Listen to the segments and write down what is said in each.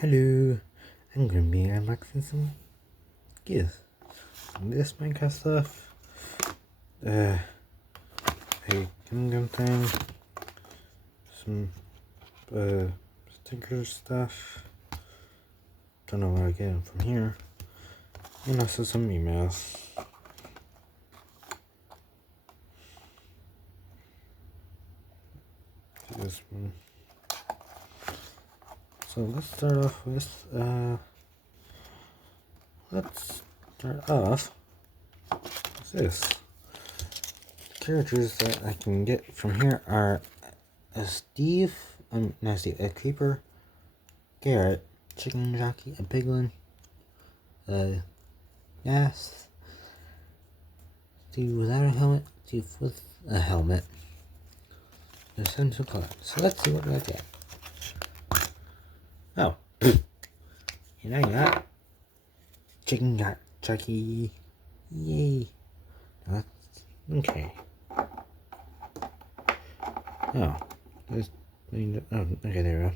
Hello, I'm gonna be unboxing some gears. This Minecraft stuff, a Gum thing, some sticker stuff. Don't know where I get them from here, and also some emails. This one. So let's start off with this. Characters that I can get from here are a Creeper, Garrett, Chicken Jockey, a Piglin, Gas, Steve without a helmet, Steve with a helmet. Essential color. So let's see what I get. Oh, and I got Chicken Jockey. Yay! That's okay. Oh, okay, there we go.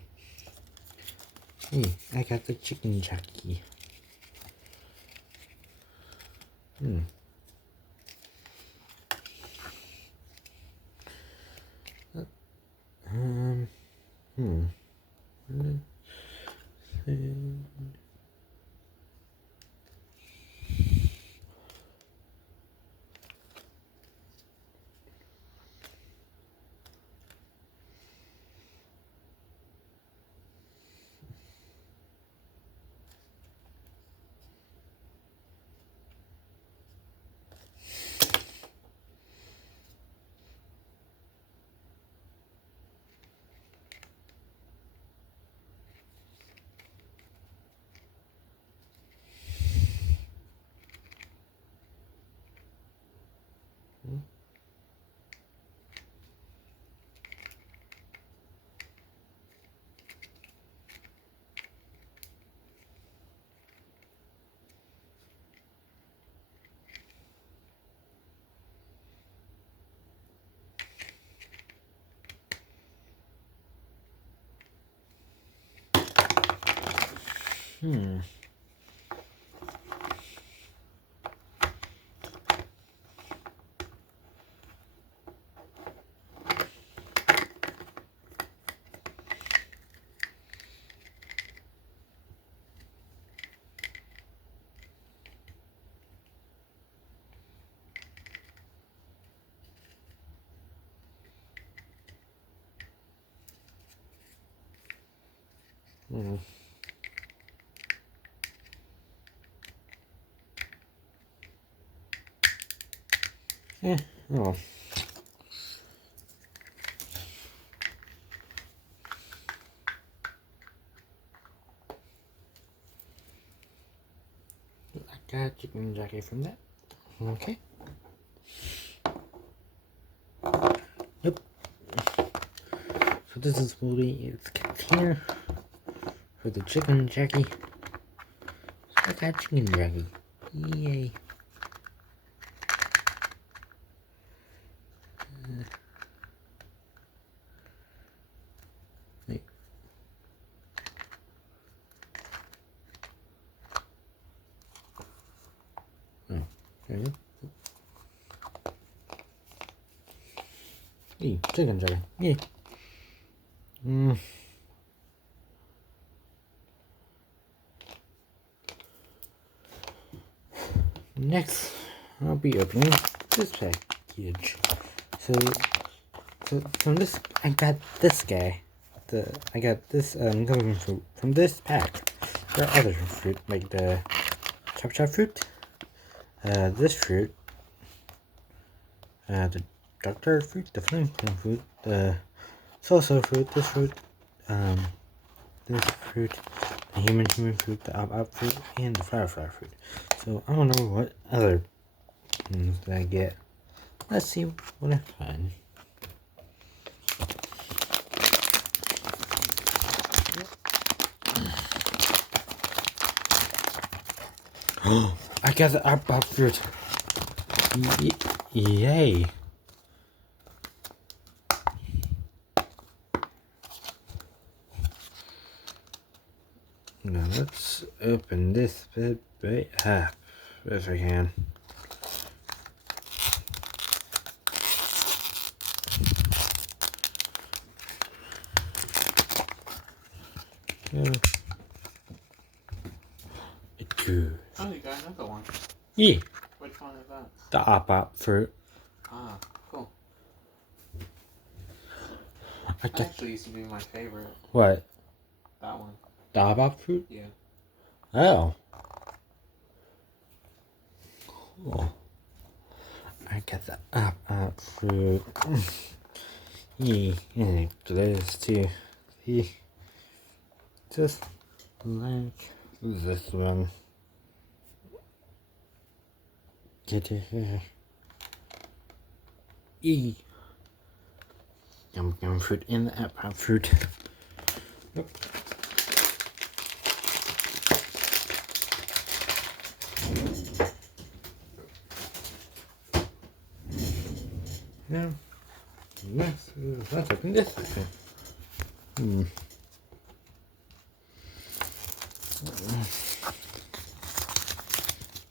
Hey, I got the Chicken Jockey. Oh. I got Chicken Jockey from that. Okay. Yep. So this is will be its container for the Chicken Jockey. So I got Chicken Jockey. Yay. Wait. Oh, there you go. Hey, Chicken Jockey. Yay. Next, I'll be opening this package. So from this, I got this guy. I got this golden fruit from this pack. There are other fruit like the chop fruit, this fruit, the doctor fruit, the flaming fruit, the salsa fruit, this fruit, the human fruit, the up fruit, and the flower fruit. So I don't know what other things that I get. Let's see what I find. Oh, I got the up fruit. Yay. Now let's open this bad boy up if I can. Yeah. Good. Oh, you got another one. Yeah. Which one is that? The op fruit. Ah, cool. I That actually used to be my favorite. What? That one. The op fruit? Yeah. Oh. Cool. I got the op fruit. Yeah, and this too. See? Just like this one. Get it here. E. Yum fruit in the op fruit. Yep. Now, let's open this.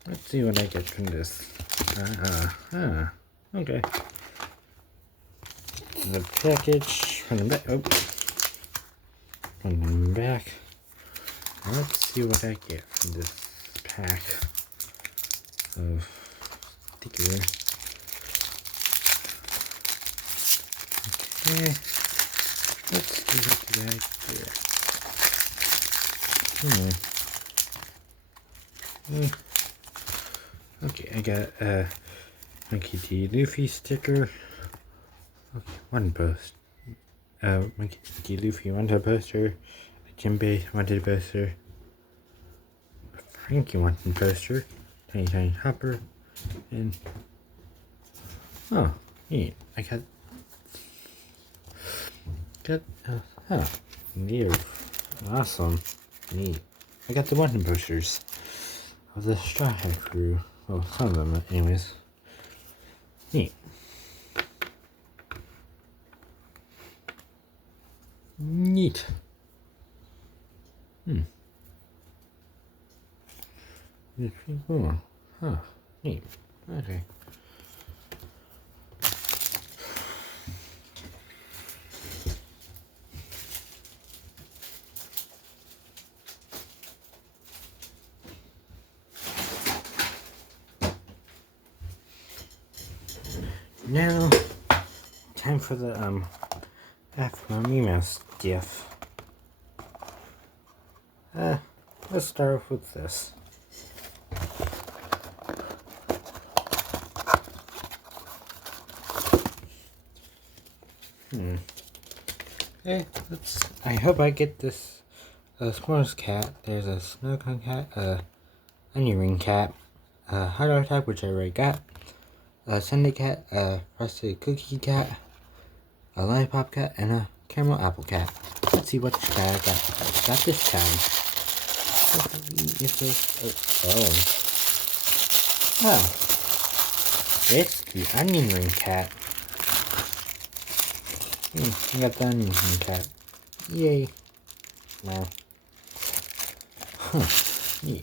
Let's see what I get from this. Okay. The package from the back. Oh, from the back. Let's see what I get from this pack of sticker. Okay. Let's see what did I get. Okay, I got a Monkey D. Luffy sticker. Okay, one post. Monkey D. Luffy wanted poster. A Jinbei wanted poster. A Frankie wanted poster. Tiny Hopper. And oh, neat. I got neat. Awesome. Neat. I got the wanted posters of the Straw Hat Crew. Well, some of them, anyways. Neat. Neat. It's pretty cool. Huh. Neat. Okay. Now, time for the Afro Mouse GIF. Let's start off with this. Okay, I hope I get this. S'mores cat. There's a snow cone cat. Onion ring cat. Heart attack, which I already got. Sunday cat. Frosted cookie cat. A lollipop cat, and a caramel apple cat. Let's see which cat I got this time. Oh, it's the onion ring cat. I got the onion ring cat. Yay. Wow. Huh. Yeah.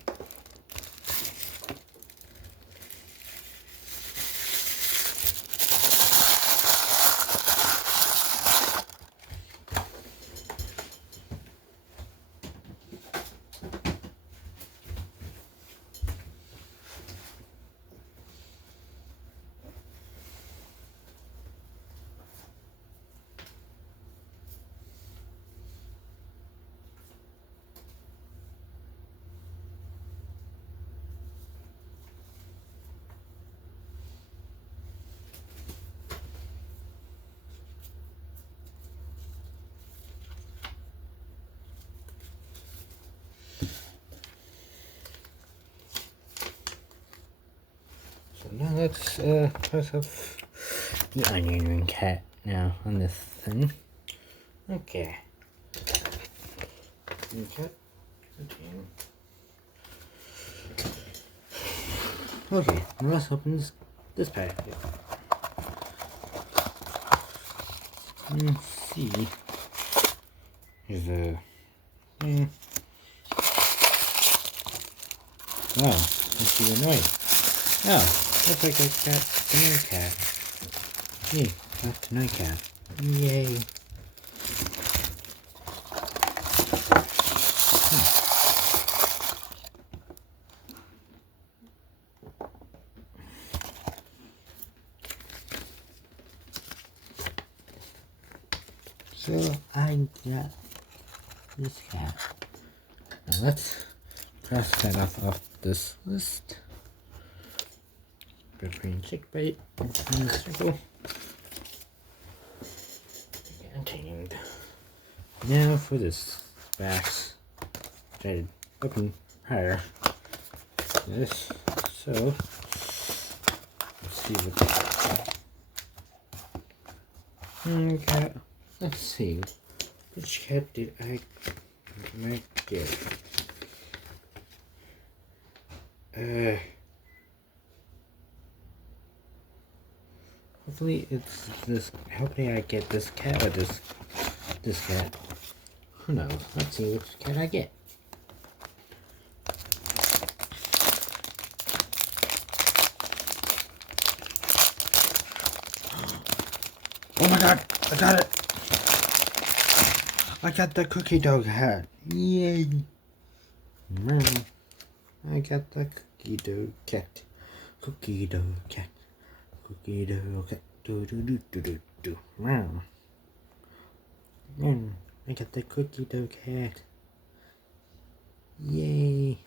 So now let's press off the onion ring cat now on this thing. Okay. Okay. Okay, now let's open this packet. Let's see. Here's a Wow, that's you annoying. Oh, looks like I got the night cat. Hey, got the night cat. Yay. So I got this cat. Now let's cross that off this list. Between chick bait and circle. Contained. Now for this box, which I opened prior to this. So let's see what. Okay, let's see. Which cat did I get? Hopefully it's this. Hopefully I get this cat or this cat. Who knows? Let's see which cat I get. Oh my god! I got it! I got the cookie dough hat. Yay! I got the cookie dough cat. Cookie dough cat. Cookie dough cat. Do do do do do do. Wow. I got the cookie dough cat. Yay.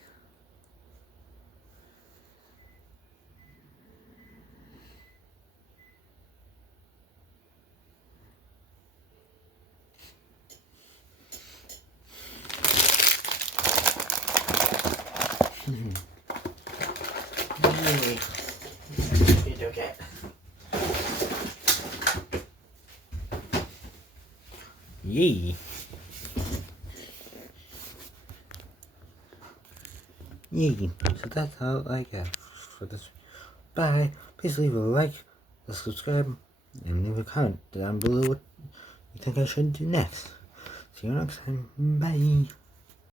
Yay. Cookie dough cat. Yay. Yay. So that's all I got for this. Bye. Please leave a like, subscribe, and leave a comment down below what you think I should do next. See you next time. Bye.